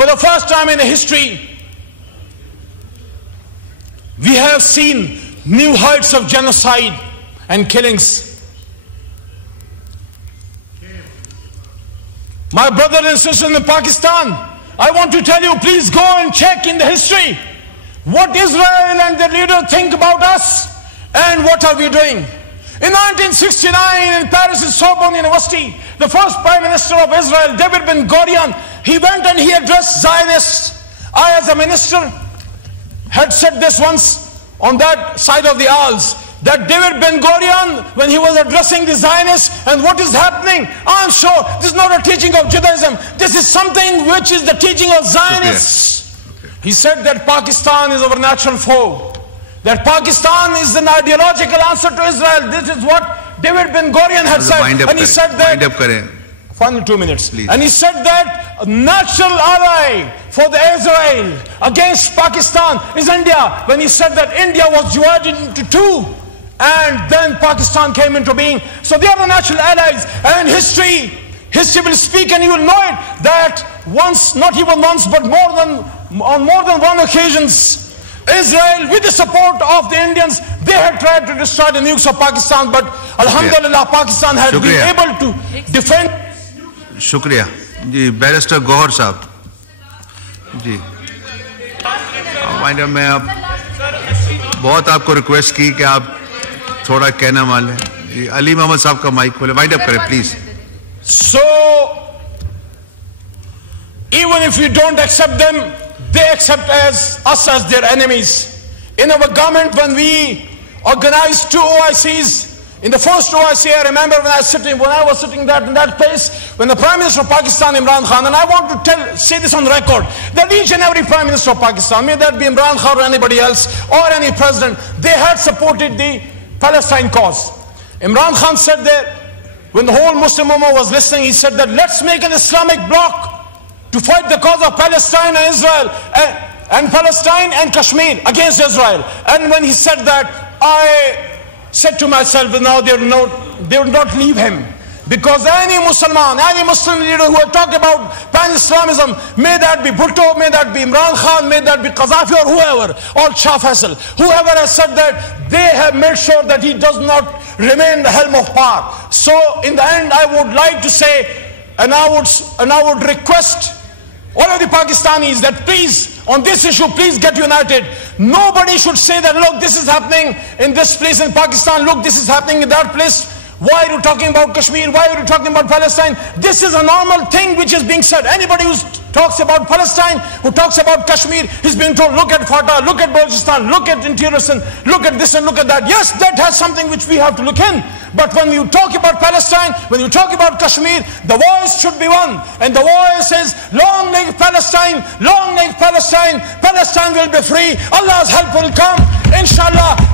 For the first time in history, we have seen new heights of genocide and killings. My brothers and sisters in Pakistan, I want to tell you, please go and check in the history what Israel and their leader think about us and what are we doing. In 1969 in Paris at Sorbonne University, the first Prime Minister of Israel, David Ben-Gurion, he went and he addressed Zionists. I as a minister had said this once on that side of the aisles, that David Ben-Gurion, when he was addressing the Zionists and what is happening, I'm sure this is not a teaching of Judaism, this is something which is the teaching of Zionists. Okay. He said that Pakistan is our natural foe, that Pakistan is an ideological answer to Israel. This is what David Ben-Gurion had said, and he said that, final 2 minutes, please. And he said that a natural ally for the Israel against Pakistan is India, when he said that India was divided into two and then Pakistan came into being. So they are the natural allies, and history will speak, and you will know it, that once, not even once, but on more than one occasions, Israel, with the support of the Indians, they had tried to destroy the nukes of Pakistan, but Alhamdulillah, Pakistan had been able to defend. शुक्रिया जी। Barrister Gauhar साहब जी, मैं आप बहुत आपको request की कि आप थोड़ा कहना मान लें जी। अली मोहम्मद साहब का माइक खोले, वाइंड अप करें please. So even if we don't accept them, they accept us as their enemies. In our government, when we organized 2 OICs, in the first OIC, I remember when I was sitting in that place, when the Prime Minister of Pakistan, Imran Khan, and I want to say this on record, that each and every Prime Minister of Pakistan, may that be Imran Khan or anybody else, or any president, they had supported the Palestine cause. Imran Khan said that, when the whole Muslim Ummah was listening, he said that let's make an Islamic bloc to fight the cause of Palestine and Israel, and Palestine and Kashmir against Israel. And when he said that, I said to myself, now they will not leave him. Because any Muslim leader who had talked about pan-Islamism, may that be Bhutto, may that be Imran Khan, may that be Qaddafi or whoever, or Shah Faisal, whoever has said that, they have made sure that he does not remain the helm of power. So in the end, I would like to say, and I would request all of the Pakistanis that please, on this issue, please get united. Nobody should say that, look, this is happening in this place in Pakistan, look, this is happening in that place. Why are you talking about Kashmir? Why are you talking about Palestine? This is a normal thing which is being said. Anybody who talks about Palestine, who talks about Kashmir, he's been told, look at Fatah, look at Balochistan, look at interior Sindh, look at this and look at that. Yes, that has something which we have to look in. But when you talk about Palestine, when you talk about Kashmir, the voice should be one. And the voice is, long live Palestine, long live Palestine. Palestine will be free. Allah's help will come. Inshallah.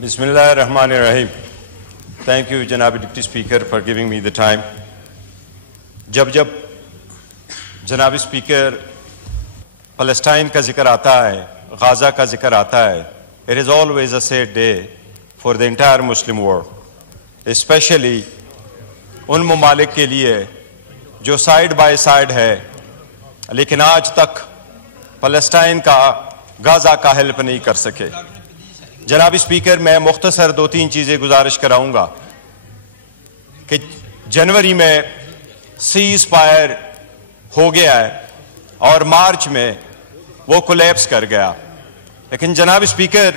Bismillah ar-Rahman ar-Rahim. Thank you, Janabi Deputy Speaker, for giving me the time. जब जनाबी speaker Palestine का जिक्र आता है, Gaza का जिक्र आता है, it is always a sad day for the entire Muslim world, especially उन ममालिक के लिए जो साइड बाय साइड है, लेकिन आज तक Palestine का गाजा का हेल्प नहीं कर सके. जनाबी स्पीकर, मैं मुख्तसर 2-3 चीजें गुजारिश कराऊंगा कि जनवरी में सीज फायर हो गया है और मार्च में वो कोलैप्स कर गया. लेकिन जनाब स्पीकर,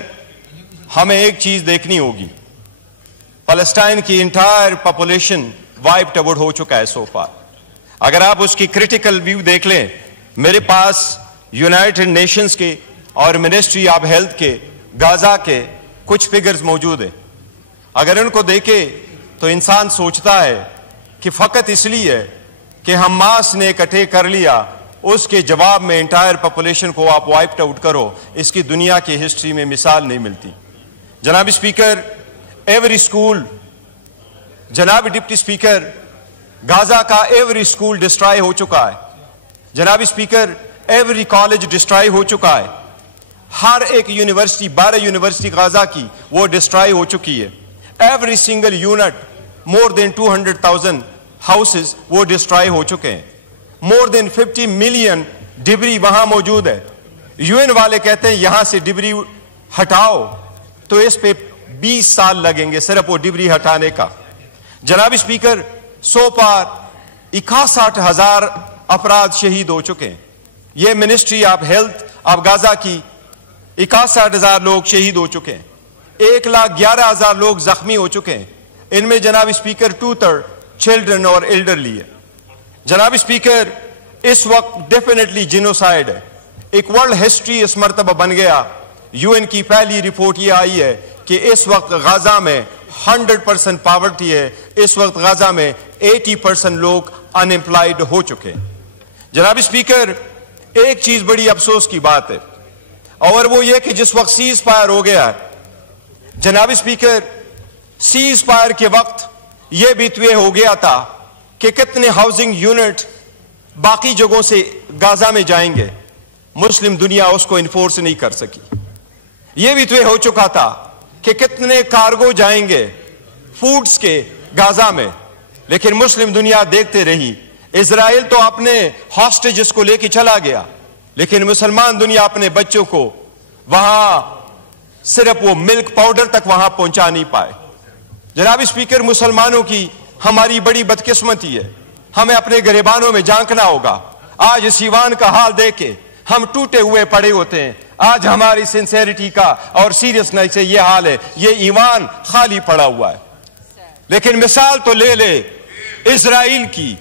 हमें एक चीज देखनी होगी, पैलेस्टाइन की इंटायर पॉपुलेशन वाइप्ड आउट हो चुका है सो फार. अगर आप उसकी क्रिटिकल व्यू देख लें, मेरे पास यूनाइटेड नेशंस के और मिनिस्ट्री ऑफ हेल्थ के गाजा के कुछ फिगर्स मौजूद हैं. अगर उनको देखे तो इंसान सोचता है कि फकत इसलिए कि हमास ने इकट्ठे कर लिया, उसके जवाब में इंटायर पॉपुलेशन को आप वाइप्ड आउट करो, इसकी दुनिया की हिस्ट्री में मिसाल नहीं मिलती. जनाब स्पीकर, एवरी स्कूल जनाब डिप्टी स्पीकर, गाजा का एवरी स्कूल डिस्ट्रॉय हो चुका है। जनाब स्पीकर, एवरी कॉलेज डिस्ट्रॉय हो चुका है। हर एक यूनिवर्सिटी, 12 यूनिवर्सिटी गाजा की वो डिस्ट्रॉय हो चुकी है। Every single unit, more than 200,000 houses वो डिस्ट्रॉय हो चुके हैं। मोर देन 50 मिलियन डिब्री वहां मौजूद है। यूएन वाले कहते हैं यहां से डिब्री हटाओ तो इस पे 20 साल लगेंगे सिर्फ वो डिब्री हटाने का। जनाब स्पीकर, सो पार 61,000 अफराद शहीद हो चुके हैं। ये ministry of health of Gaza की 61,000 लोग शहीद हो चुके हैं। 1,11,000 लोग जख्मी हो चुके हैं। इनमें जनाब स्पीकर 2/3 चिल्ड्रन और एल्डरली है। जनाब स्पीकर, इस वक्त डेफिनेटली जिनोसाइड है। एक वर्ल्ड हिस्ट्री इस मर्तबा बन गया। यूएन की पहली रिपोर्ट यह आई है कि इस वक्त गाजा में 100% पॉवर्टी है। इस वक्त गाजा में 80% लोग अनएम्प्लॉयड हो चुके हैं। जनाब स्पीकर, एक चीज बड़ी अफसोस की बात है और वो ये कि जिस वक्त सीज फायर हो गया है, जनाब स्पीकर, सीज फायर के वक्त यह भी तय हो गया था कि कितने हाउसिंग यूनिट बाकी जगहों से गाजा में जाएंगे। मुस्लिम दुनिया उसको इन्फोर्स नहीं कर सकी। यह भी तय हो चुका था कि कितने कार्गो जाएंगे फूड्स के गाजा में, लेकिन मुस्लिम दुनिया देखते रही। इजराइल तो अपने हॉस्टेजेस को लेके चला गया, लेकिन मुसलमान दुनिया अपने बच्चों को वहां सिर्फ वो मिल्क पाउडर तक वहां पहुंचा नहीं पाए। जनाब स्पीकर, मुसलमानों की हमारी बड़ी बदकिस्मती है। हमें अपने गरिबानों में झांकना होगा। आज इस ईवान का हाल देख के हम टूटे हुए पड़े होते हैं। आज हमारी सिंसेरिटी का और सीरियसनेस से यह हाल है। यह ईवान खाली पड़ा हुआ है। लेकिन मिसाल तो ले ले इजराइल की।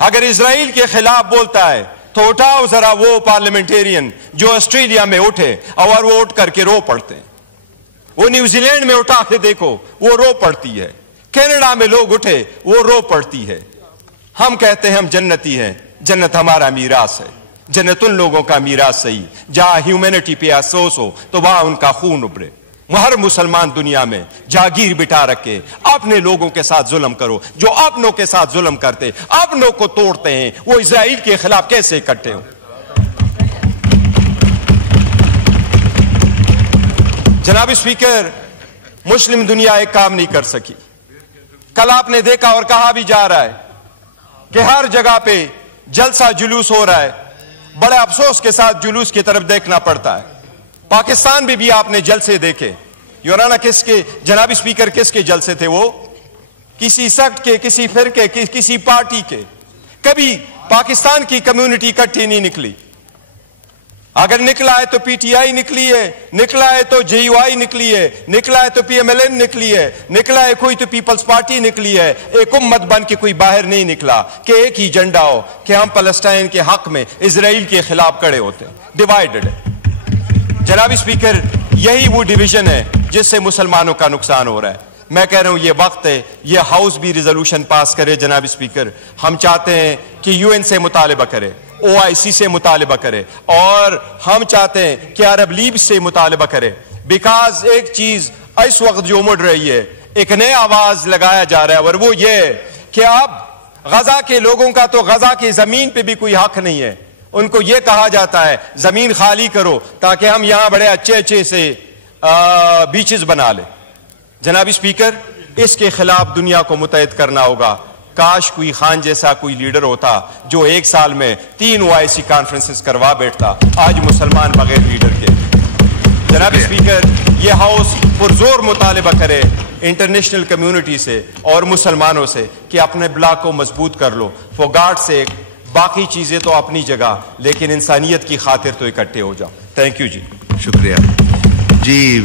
अगर इजराइल के खिलाफ बोलता है तो उठाओ जरा वो पार्लियामेंटेरियन जो ऑस्ट्रेलिया में उठे और वो उठ करके रो पड़ते हैं। वो न्यूजीलैंड में उठा के देखो, वो रो पड़ती है। कनाडा में लोग उठे, वो रो पड़ती है। हम कहते हैं हम जन्नती हैं। जन्नत हमारा मीरास है। जन्नत उन लोगों का मीरास सही जहां ह्यूमैनिटी पे अफसोस हो तो वहां उनका खून उभरे। हर मुसलमान दुनिया में जागीर बिठा रखे अपने लोगों के साथ जुल्म करो। जो अपनों के साथ जुल्म करते, अपनों को तोड़ते हैं, वो इजराइल के खिलाफ कैसे इकट्ठे हो। जनाब स्पीकर, मुस्लिम दुनिया एक काम नहीं कर सकी। कल आपने देखा और कहा भी जा रहा है कि हर जगह पे जलसा जुलूस हो रहा है। बड़े अफसोस के साथ जुलूस की तरफ देखना पड़ता है। पाकिस्तान में भी आपने जलसे देखे। योराना किसके, जनाब स्पीकर, किसके जलसे थे? वो किसी सेक्ट के, किसी फिरके के, किसी पार्टी के। कभी पाकिस्तान की कम्युनिटी इकट्ठी नहीं निकली। अगर निकला है तो पीटीआई निकली है, निकला है तो जेयूआई निकली है, निकला है तो पीएमएलएन निकली है, निकला है कोई तो पीपल्स पार्टी निकली है। एक उम्मत बन के कोई बाहर नहीं निकला कि एक ही एजेंडा हो कि हम पैलेस्टाइन के हक में इजराइल के खिलाफ खड़े होते हैं। डिवाइडेड है। जनाब स्पीकर, यही वो डिवीजन है जिससे मुसलमानों का नुकसान हो रहा है। मैं कह रहा हूं ये वक्त है, ये हाउस भी रिजोल्यूशन पास करे। जनाब स्पीकर, हम चाहते हैं कि यूएन से मुतालिबा करे, ओआईसी से मुतालिबा करे, और हम चाहते हैं कि अरब लीग से मुतालिबा करे। बिकॉज एक चीज इस वक्त जो उमड़ रही है, एक नया आवाज लगाया जा रहा है, और वो ये कि अब गजा के लोगों का तो गजा की जमीन पे भी कोई हक नहीं है। उनको यह कहा जाता है जमीन खाली करो ताकि हम यहां बड़े अच्छे अच्छे से बीचेस बना ले। जनाब स्पीकर, इसके खिलाफ दुनिया को मुतहद करना होगा। काश कोई खान जैसा कोई लीडर होता जो एक साल में 3 ओआईसी कॉन्फ्रेंसेस करवा बैठता। आज मुसलमान बगैर लीडर के। जनाब स्पीकर, यह हाउस पुरजोर मुतालिबा करे इंटरनेशनल कम्युनिटी से और मुसलमानों से कि अपने ब्लॉक को मजबूत कर लो। फॉर गॉड सेक, बाकी चीजें तो अपनी जगह, लेकिन इंसानियत की खातिर तो इकट्ठे हो जाओ। थैंक यू जी। शुक्रिया जी।